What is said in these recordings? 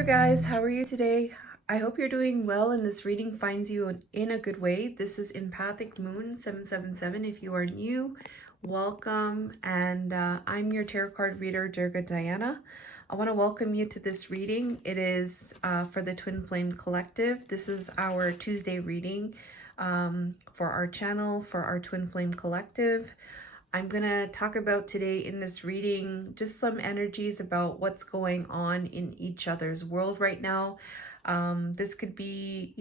there, guys. How are you today? I hope you're doing well and this reading finds you in a good way. This is Empathic Moon 777. If you are new, welcome. And I'm your tarot card reader, Durga Diana. I want to welcome you to this reading. It is for the Twin Flame Collective. This is our Tuesday reading for our channel, for our Twin Flame Collective. I'm going to talk about today in this reading just some energies about what's going on in each other's world right now. This could be,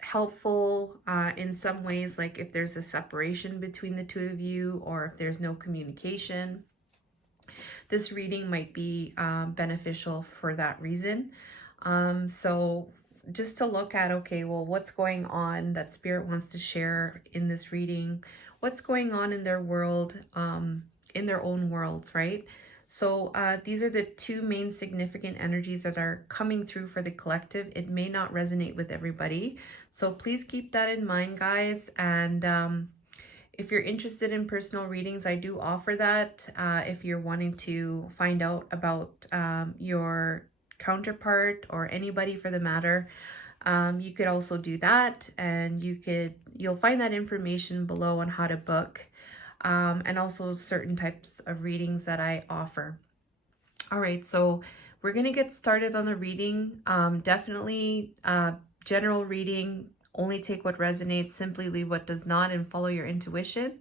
helpful in some ways, like if there's a separation between the two of you or if there's no communication. This reading might be beneficial for that reason. So just to look at, okay, well, what's going on that Spirit wants to share in this reading? What's going on in their world, in their own worlds, right? So these are the two main significant energies that are coming through for the collective. It may not resonate with everybody. So please keep that in mind, guys. And if you're interested in personal readings, I do offer that. If you're wanting to find out about your counterpart or anybody for the matter, you could also do that, and you'll find that information below on how to book, and also certain types of readings that I offer. All right, so we're going to get started on the reading. Definitely general reading, only take what resonates, simply leave what does not, and follow your intuition.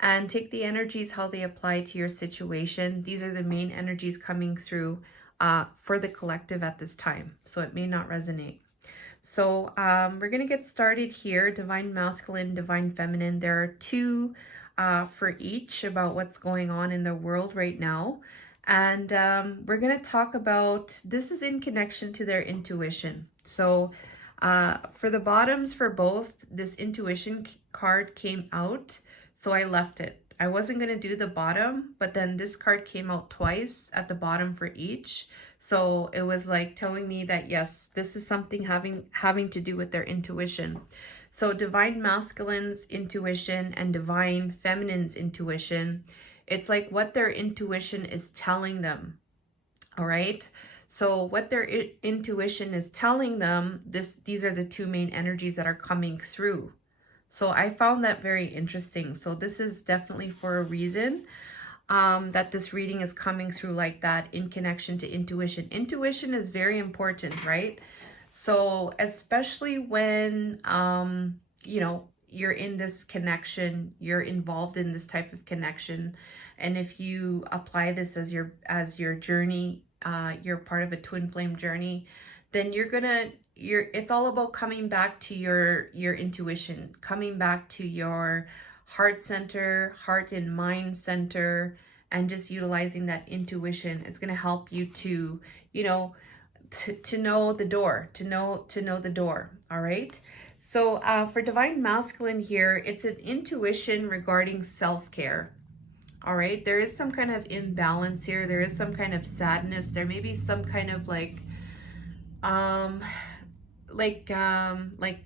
And take the energies how they apply to your situation. These are the main energies coming through for the collective at this time, so it may not resonate. So we're going to get started here. Divine Masculine, Divine Feminine. There are two for each about what's going on in the world right now. And we're going to talk about, this is in connection to their intuition. So for the bottoms for both, this intuition card came out. So I left it. I wasn't going to do the bottom, but then this card came out twice at the bottom for each. So it was like telling me that, yes, this is something having to do with their intuition. So Divine Masculine's intuition and Divine Feminine's intuition, it's like what their intuition is telling them. All right. So what their intuition is telling them, these are the two main energies that are coming through. So I found that very interesting. So this is definitely for a reason that this reading is coming through like that, in connection to intuition. Intuition is very important, right? So especially when, you're in this connection, you're involved in this type of connection. And if you apply this as your journey, you're part of a twin flame journey, then it's all about coming back to your intuition, coming back to your heart center, heart and mind center, and just utilizing that intuition. It's going to help you to, to know the door, to know the door. All right. So for Divine Masculine here, it's an intuition regarding self-care. All right. There is some kind of imbalance here. There is some kind of sadness. There may be some kind of like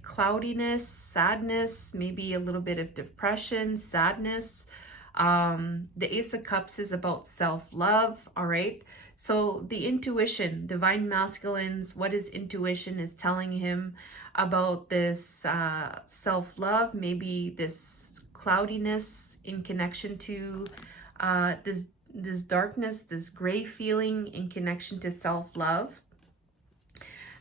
cloudiness, sadness, maybe a little bit of depression, sadness. The Ace of Cups is about self-love. All right. So the intuition, Divine Masculine's, what his intuition is telling him about this self-love, maybe this cloudiness in connection to this darkness, this gray feeling in connection to self-love.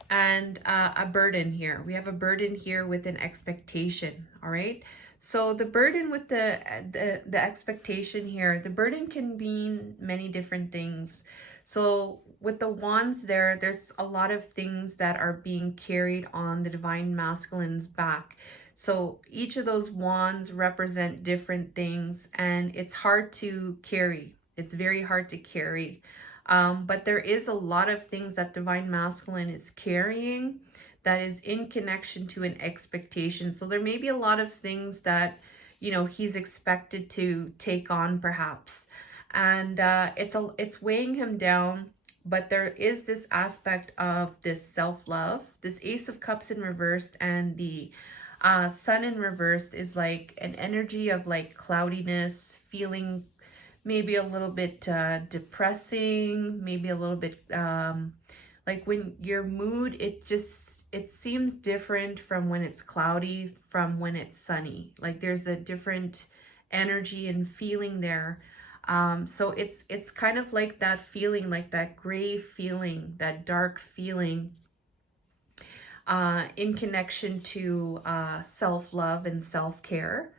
And a burden here. We have a burden here with an expectation. All right. So the burden with the expectation here, the burden can mean many different things. So with the wands there's a lot of things that are being carried on the Divine Masculine's back. So each of those wands represent different things, and it's hard to carry. It's very hard to carry. But there is a lot of things that Divine Masculine is carrying that is in connection to an expectation. So there may be a lot of things that, he's expected to take on perhaps. And it's weighing him down. But there is this aspect of this self-love. This Ace of Cups in reversed and the Sun in reversed is like an energy of like cloudiness, feeling maybe a little bit depressing, maybe a little bit Like when your mood, it seems different from when it's cloudy, from when it's sunny. Like there's a different energy and feeling there. So it's kind of like that feeling, like that gray feeling, that dark feeling, in connection to self-love and self-care,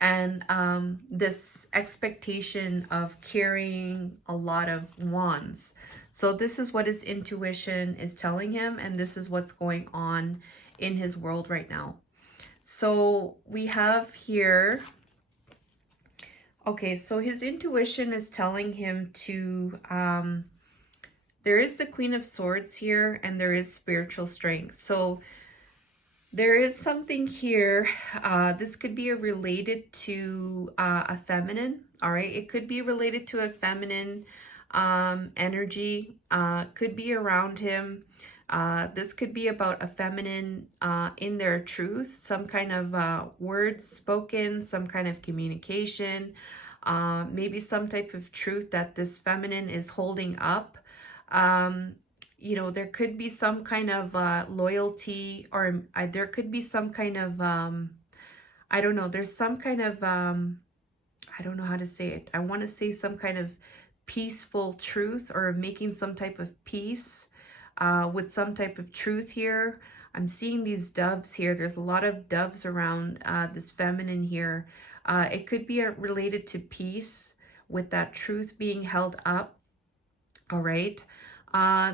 and this expectation of carrying a lot of wands. So this is what his intuition is telling him, and this is what's going on in his world right now. So we have here, okay, so his intuition is telling him to, there is the Queen of Swords here, and there is spiritual strength. So there is something here. This could be related to a feminine, all right? It could be related to a feminine energy, could be around him. This could be about a feminine in their truth, some kind of words spoken, some kind of communication, maybe some type of truth that this feminine is holding up. You know, there could be some kind of loyalty, or there could be some kind of, I don't know, there's some kind of, I don't know how to say it. I want to say some kind of peaceful truth, or making some type of peace with some type of truth here. I'm seeing these doves here. There's a lot of doves around this feminine here. It could be related to peace, with that truth being held up. All right.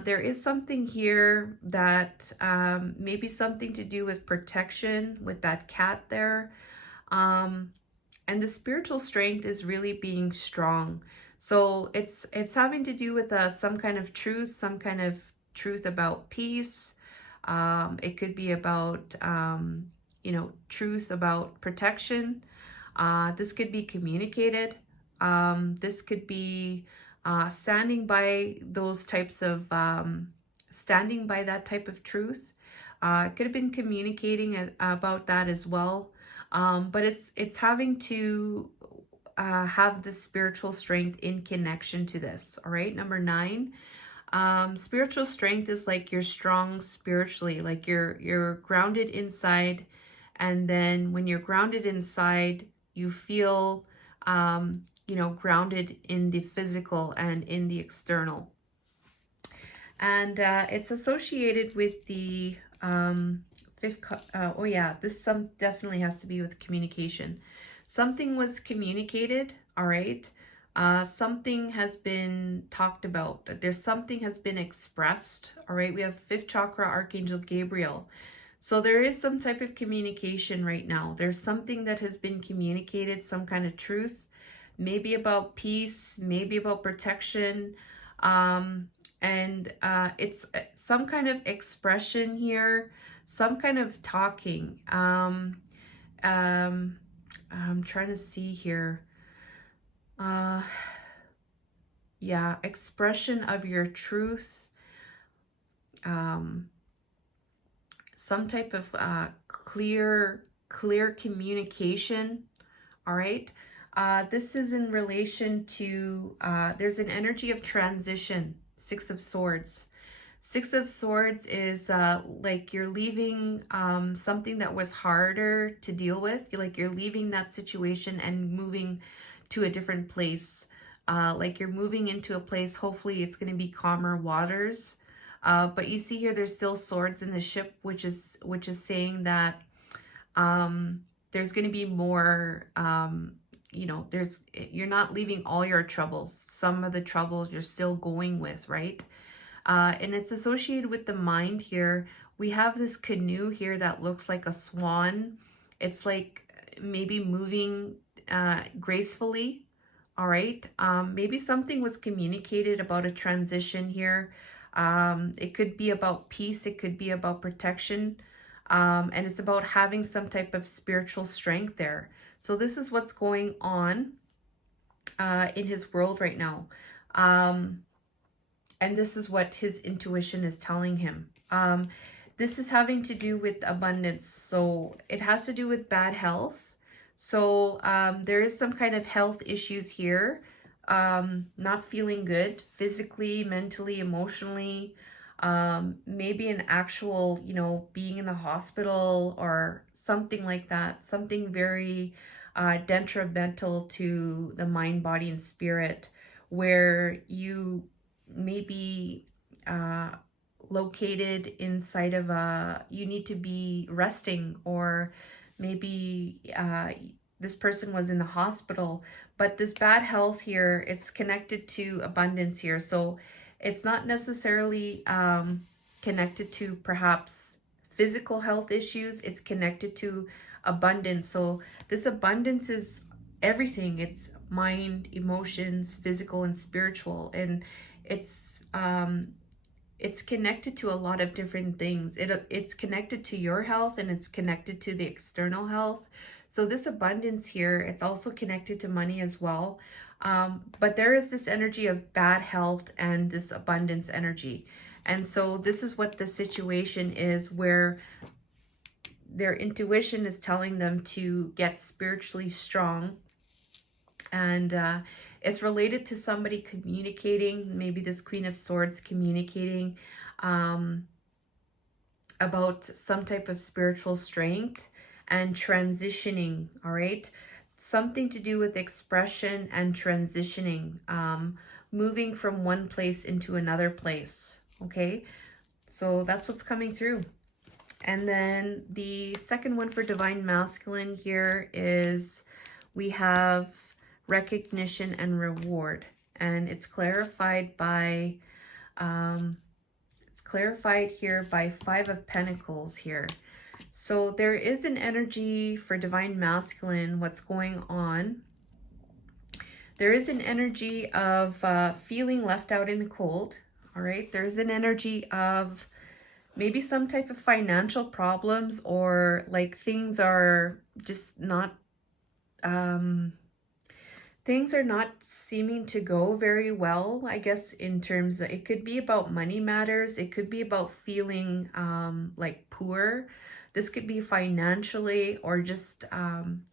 There is something here that maybe something to do with protection, with that cat there. And the spiritual strength is really being strong. So it's having to do with some kind of truth, some kind of truth about peace. It could be about, you know, truth about protection. This could be communicated. This could be standing by those types of, standing by that type of truth. It could have been communicating about that as well. But it's having to have the spiritual strength in connection to this. All right, number 9. Spiritual strength is like you're strong spiritually, like you're grounded inside, and then when you're grounded inside, you feel you know, grounded in the physical and in the external. And it's associated with the fifth, oh yeah, this definitely has to be with communication. Something was communicated, all right? Something has been talked about. There's something has been expressed, all right? We have 5th chakra, Archangel Gabriel. So there is some type of communication right now. There's something that has been communicated, some kind of truth, maybe about peace, maybe about protection. And it's some kind of expression here, some kind of talking. I'm trying to see here. Yeah, expression of your truth. Some type of clear communication. All right. This is in relation to, there's an energy of transition, 6 of Swords. 6 of Swords is like you're leaving something that was harder to deal with. Like you're leaving that situation and moving to a different place. Like you're moving into a place, hopefully it's going to be calmer waters. But you see here, there's still swords in the ship, which is saying that there's going to be more, you know, you're not leaving all your troubles. Some of the troubles you're still going with, right? And it's associated with the mind here. We have this canoe here that looks like a swan. It's like maybe moving gracefully. All right. Maybe something was communicated about a transition here. It could be about peace. It could be about protection. And it's about having some type of spiritual strength there. So this is what's going on in his world right now. And this is what his intuition is telling him. This is having to do with abundance. So it has to do with bad health. So there is some kind of health issues here. Not feeling good physically, mentally, emotionally. maybe an actual, you know, being in the hospital or something like that, something very detrimental to the mind, body, and spirit, where you may be located inside of you need to be resting, or maybe this person was in the hospital. But this bad health here, it's connected to abundance here. So it's not necessarily connected to perhaps physical health issues. It's connected to abundance. So this abundance is everything. It's mind, emotions, physical, and spiritual. And it's connected to a lot of different things. It's connected to your health, and it's connected to the external health. So this abundance here, it's also connected to money as well. But there is this energy of bad health and this abundance energy. And so this is what the situation is, where their intuition is telling them to get spiritually strong. And it's related to somebody communicating, maybe this Queen of Swords communicating about some type of spiritual strength and transitioning, all right? Something to do with expression and transitioning, moving from one place into another place, okay? So that's what's coming through. And then the second one for Divine Masculine here is we have recognition and reward. And it's clarified by, here by Five of Pentacles here. So there is an energy for Divine Masculine, what's going on. There is an energy of feeling left out in the cold, all right? There's an energy of maybe some type of financial problems, or like things are just not, things are not seeming to go very well, I guess, in terms of, it could be about money matters. It could be about feeling like poor. This could be financially, or just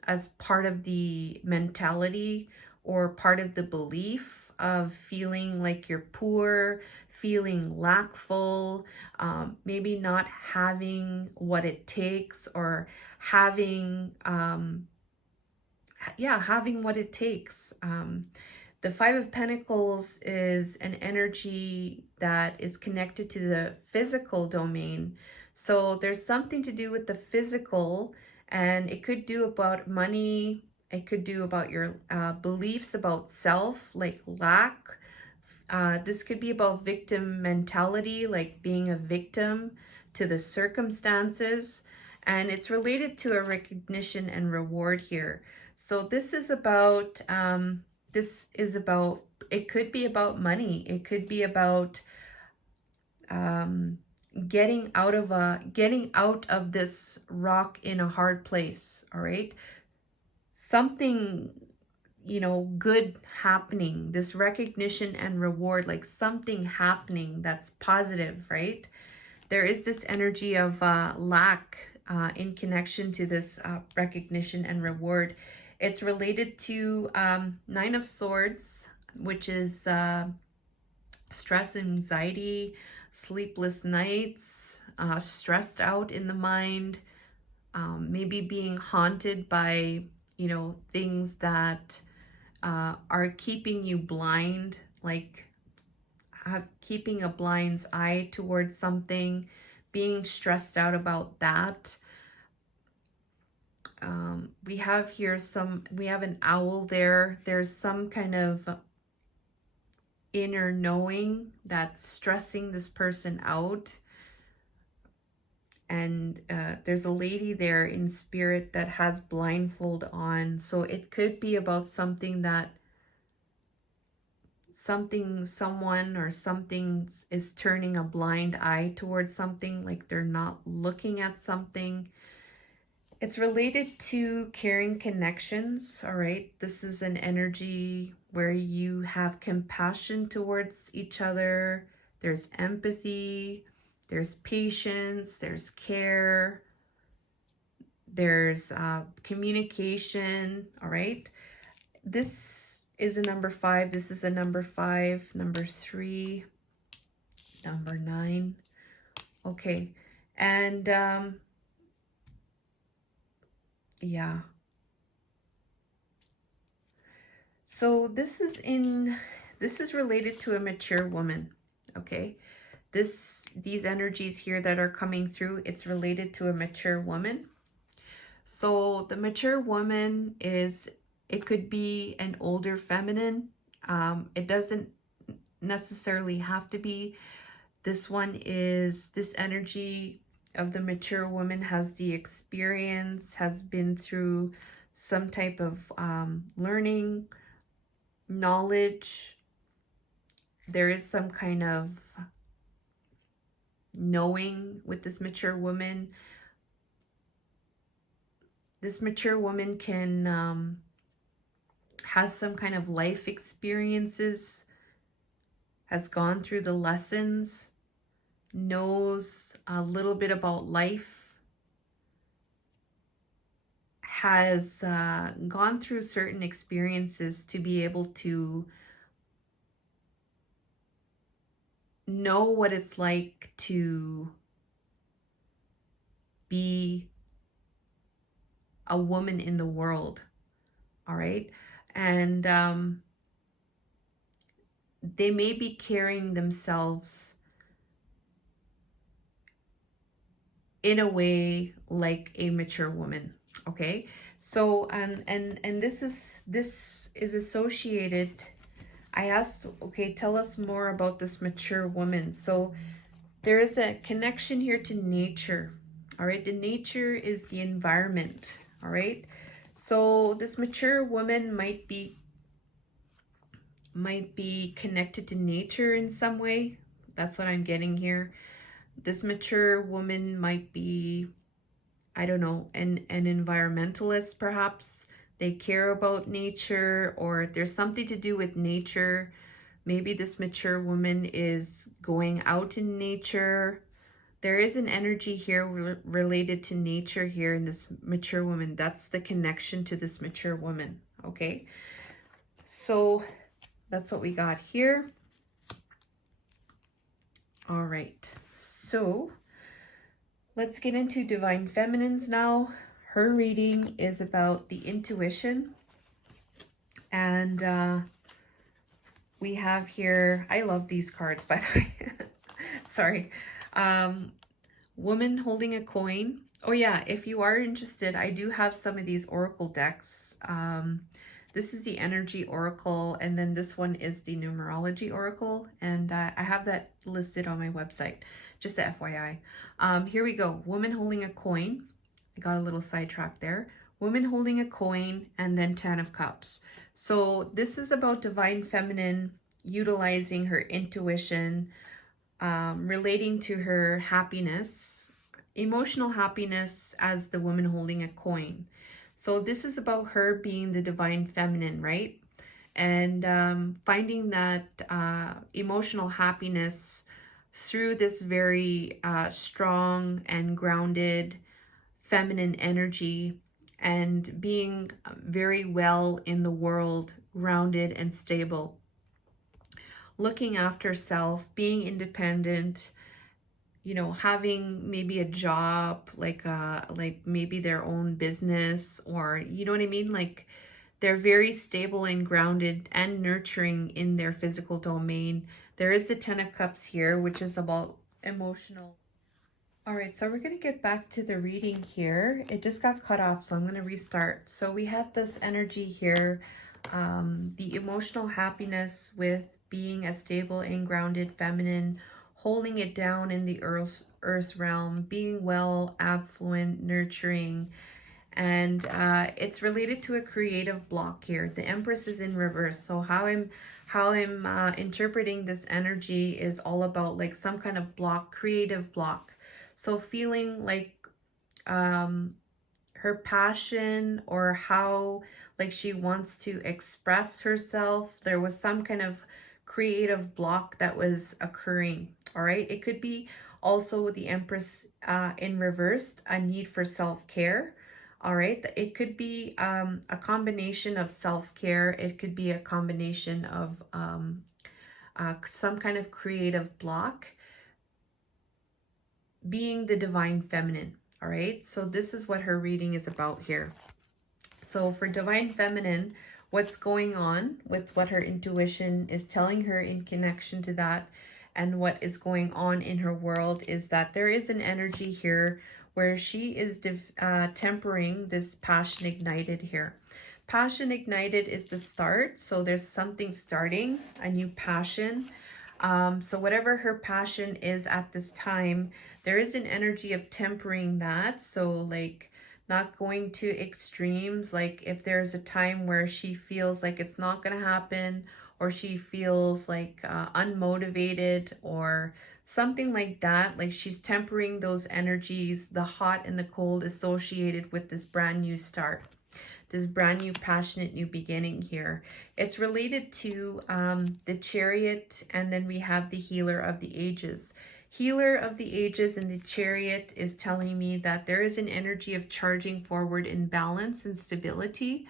as part of the mentality or part of the belief of feeling like you're poor, feeling lackful, maybe not having what it takes, or having, having what it takes. The Five of Pentacles is an energy that is connected to the physical domain. So there's something to do with the physical, and it could do about money. It could do about your beliefs about self, like lack. This could be about victim mentality, like being a victim to the circumstances. And it's related to a recognition and reward here. So this is about, it could be about money. It could be about getting out of this rock in a hard place, all right? Something, you know, good happening, this recognition and reward, like something happening that's positive, right? There is this energy of lack in connection to this recognition and reward. It's related to Nine of Swords, which is stress, anxiety, sleepless nights, stressed out in the mind, maybe being haunted by, you know, things that are keeping you blind, like keeping a blind's eye towards something, being stressed out about that. We have here we have an owl there. There's some kind of inner knowing that's stressing this person out. And there's a lady there in spirit that has blindfold on. So it could be about something that someone or something is turning a blind eye towards something, like they're not looking at something. It's related to caring connections, all right? This is an energy where you have compassion towards each other. There's empathy, there's patience, there's care, there's communication, all right? This is a number 5. This is a number 5, number 3. Number 9. Okay. And yeah. So this is related to a mature woman. Okay. These energies here that are coming through, it's related to a mature woman. So the mature woman it could be an older feminine. It doesn't necessarily have to be. This energy of the mature woman has the experience, has been through some type of learning, knowledge. There is some kind of knowing with this mature woman. This mature woman can has some kind of life experiences, has gone through the lessons, knows a little bit about life, has gone through certain experiences to be able to know what it's like to be a woman in the world. All right. And they may be carrying themselves in a way like a mature woman. Okay. So and this is associated. I asked, okay, tell us more about this mature woman. So there is a connection here to nature. All right. The nature is the environment. All right. So this mature woman might be connected to nature in some way. That's what I'm getting here. This mature woman might be, I don't know, an environmentalist perhaps. They care about nature, or there's something to do with nature. Maybe this mature woman is going out in nature. There is an energy here related to nature here in this mature woman. That's the connection to this mature woman. Okay. So that's what we got here. All right. So let's get into Divine Feminines now. Her reading is about the intuition. And we have here, I love these cards, by the way. Sorry. Woman holding a coin. Oh yeah, if you are interested, I do have some of these oracle decks. This is the energy oracle, and then this one is the numerology oracle, and I have that listed on my website, just the FYI. Here we go. Woman holding a coin. I got a little sidetracked there. Woman holding a coin, and then 10 of Cups. So this is about Divine Feminine utilizing her intuition, relating to her happiness, emotional happiness as the woman holding a coin. So this is about her being the Divine Feminine, right? And finding that emotional happiness through this very strong and grounded feminine energy, and being very well in the world, grounded and stable, looking after self, being independent, you know, having maybe a job, like maybe their own business, or you know what I mean? Like they're very stable and grounded and nurturing in their physical domain. There is the 10 of Cups here, which is about emotional. All right, so we're going to get back to the reading here. It just got cut off, so I'm going to restart. So we have this energy here, the emotional happiness with being a stable and grounded feminine, holding it down in the earth realm, being well, affluent, nurturing, and it's related to a creative block here. The Empress is in reverse, so how I'm interpreting this energy is all about like some kind of block, creative block. So feeling like her passion, or how like she wants to express herself, there was some kind of creative block that was occurring. All right, it could be also the Empress in reverse, a need for self-care. All right, it could be a combination of self-care. It could be a combination of some kind of creative block. being the divine feminine. All right, so this is what her reading is about here. So for divine feminine, what's going on with what her intuition is telling her in connection to that, and what is going on in her world, is that there is an energy here where she is tempering this passion ignited here. Passion ignited is the start. So there's something starting, a new passion. So whatever her passion is at this time, there is an energy of tempering that. So like not going to extremes. Like if there's a time where she feels like it's not going to happen, or she feels like unmotivated or something like that, like she's tempering those energies, the hot and the cold associated with this brand new start, this brand new passionate new beginning here. It's related to the Chariot, and then we have the Healer of the Ages. Healer of the Ages and the Chariot is telling me that there is an energy of charging forward in balance and stability,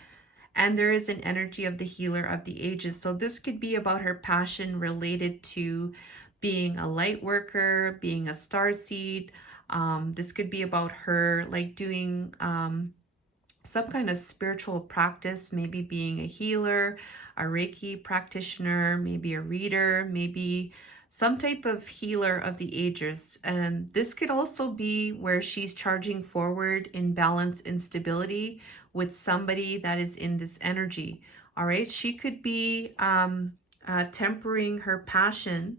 and there is an energy of the Healer of the Ages. So this could be about her passion related to being a light worker, being a starseed. This could be about her like doing some kind of spiritual practice, maybe being a healer, a Reiki practitioner, maybe a reader, maybe some type of healer of the ages. And this could also be where she's charging forward in balance and stability with somebody that is in this energy. All right, she could be tempering her passion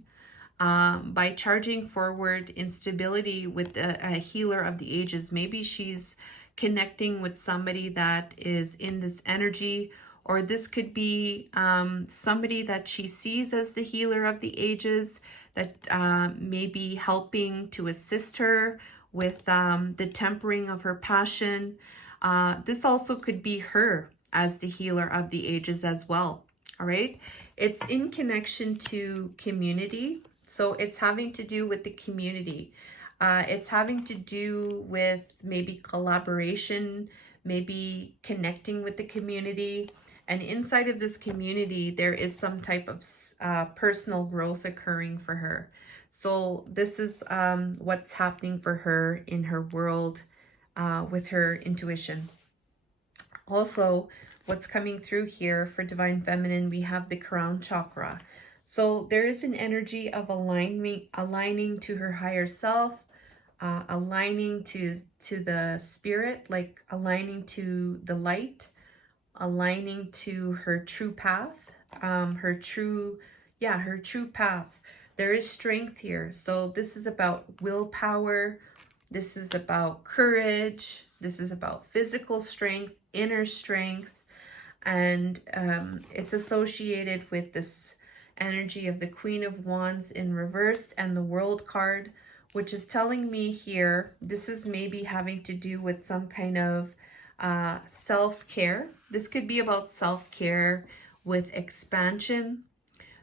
by charging forward in stability with a healer of the ages. Maybe she's connecting with somebody that is in this energy, or this could be somebody that she sees as the healer of the ages, that may be helping to assist her with the tempering of her passion. This also could be her as the healer of the ages as well. All right, it's in connection to community, so it's having to do with the community. It's having to do with maybe collaboration, maybe connecting with the community. And inside of this community, there is some type of personal growth occurring for her. So this is what's happening for her in her world with her intuition. Also, what's coming through here for Divine Feminine, we have the Crown Chakra. So there is an energy of aligning to her higher self, aligning to the spirit, like aligning to the light, aligning to her true path, her true path. There is strength here. So this is about willpower. This is about courage. This is about physical strength, inner strength. And it's associated with this energy of the Queen of Wands in reverse and the World card, which is telling me here, this is maybe having to do with some kind of self-care. This could be about self-care with expansion.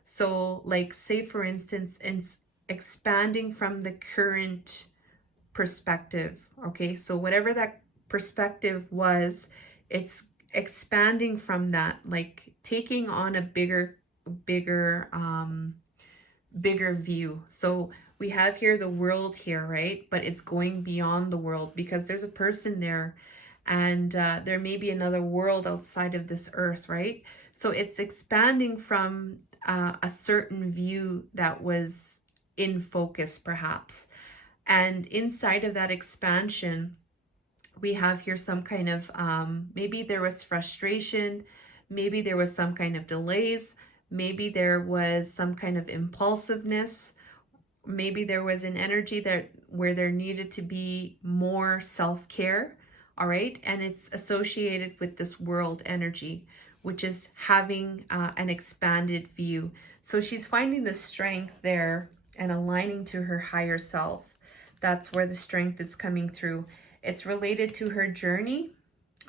So like say for instance, expanding from the current perspective. Okay, so whatever that perspective was, it's expanding from that, like taking on a bigger view. So we have here the world here, right? But it's going beyond the world, because there's a person there, and there may be another world outside of this earth, right? So it's expanding from a certain view that was in focus perhaps. And inside of that expansion, we have here some kind of, maybe there was frustration, maybe there was some kind of delays, maybe there was some kind of impulsiveness, maybe there was an energy that where there needed to be more self-care. All right, and it's associated with this world energy, which is having an expanded view. So she's finding the strength there and aligning to her higher self. That's where the strength is coming through. It's related to her journey.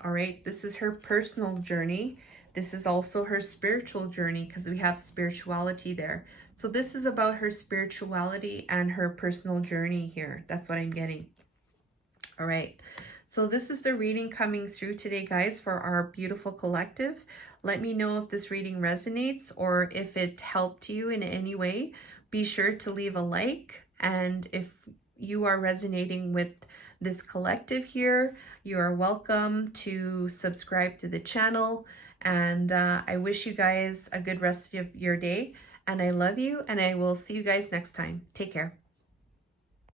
All right, this is her personal journey. This is also her spiritual journey, because we have spirituality there. So this is about her spirituality and her personal journey here. That's what I'm getting. All right. So this is the reading coming through today, guys, for our beautiful collective. Let me know if this reading resonates or if it helped you in any way. Be sure to leave a like. And if you are resonating with this collective here, you are welcome to subscribe to the channel. And I wish you guys a good rest of your day. And I love you, and I will see you guys next time. Take care.